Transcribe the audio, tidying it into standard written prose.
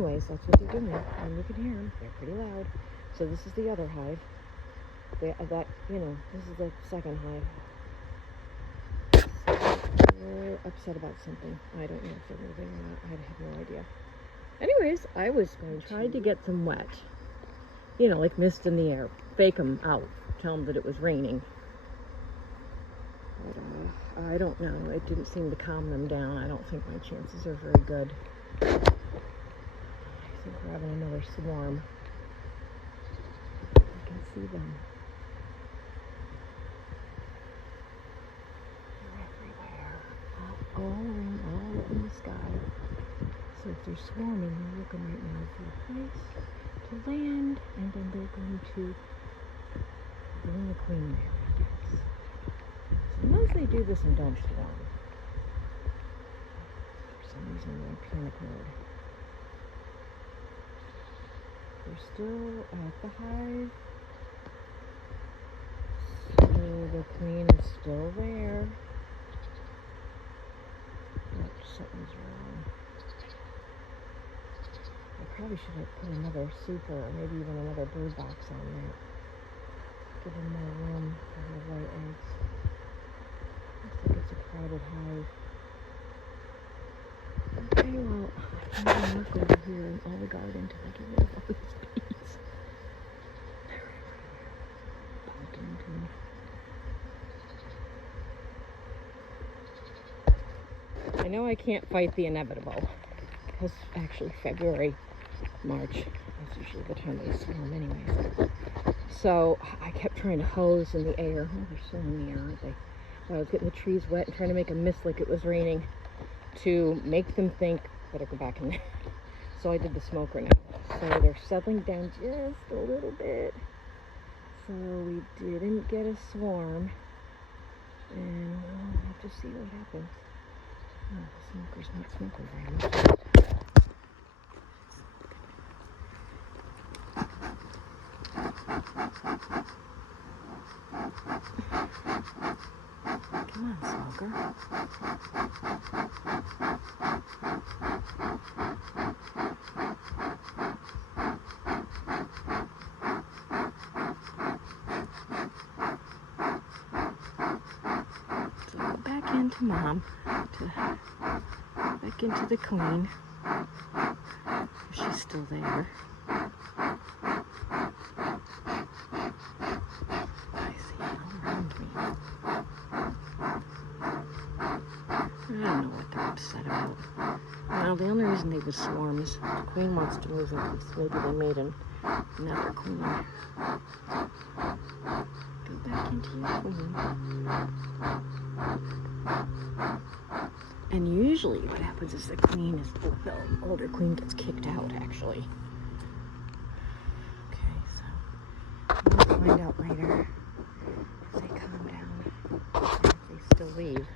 anyways, that's what they're doing. And you can hear them. They're pretty loud. So this is the other hive. This is the second hive. They're upset about something. I don't know if they're moving or not. I have no idea. Anyways, I was going to try to get them wet. Like mist in the air. Fake them out. Tell them that it was raining. But I don't know. It didn't seem to calm them down. I don't think my chances are very good. I think we're having another swarm. I can see them. They're everywhere. All around, all in the sky. So if they're swarming, they're looking right now for a place to land, and then they're going to bring the queen there, I guess. Sometimes they do this and don't swarm. For some reason, they're in panic mode. They're still at the hive. So the queen is still there. But something's wrong. I probably should have put another super, or maybe even another brood box on there. Give them more room for the lay eggs. Looks like it's a crowded hive. Okay, well, I'm going to look over here in all the garden until I get rid of all these bees. They're everywhere. Poking into me. I know I can't fight the inevitable. Because actually February, March, that's usually the time they swarm anyways. So I kept trying to hose in the air. Oh, they're still in the air, aren't they? I was getting the trees wet and trying to make a mist like it was raining to make them think, better go back in there. So I did the smoker now. So they're settling down just a little bit. So we didn't get a swarm. And we'll have to see what happens. Oh, the smoker's not smoking very much. Come on, smoker. So go back into mom, back into the queen. If she's still there. I see it all around me. I don't know what they're upset about. Well, the only reason they would swarm is the queen wants to move in peace. Maybe they made another queen. Go back into your queen. And usually what happens is the older queen gets kicked out, actually. Okay, so we'll find out later if they calm down, if they still leave.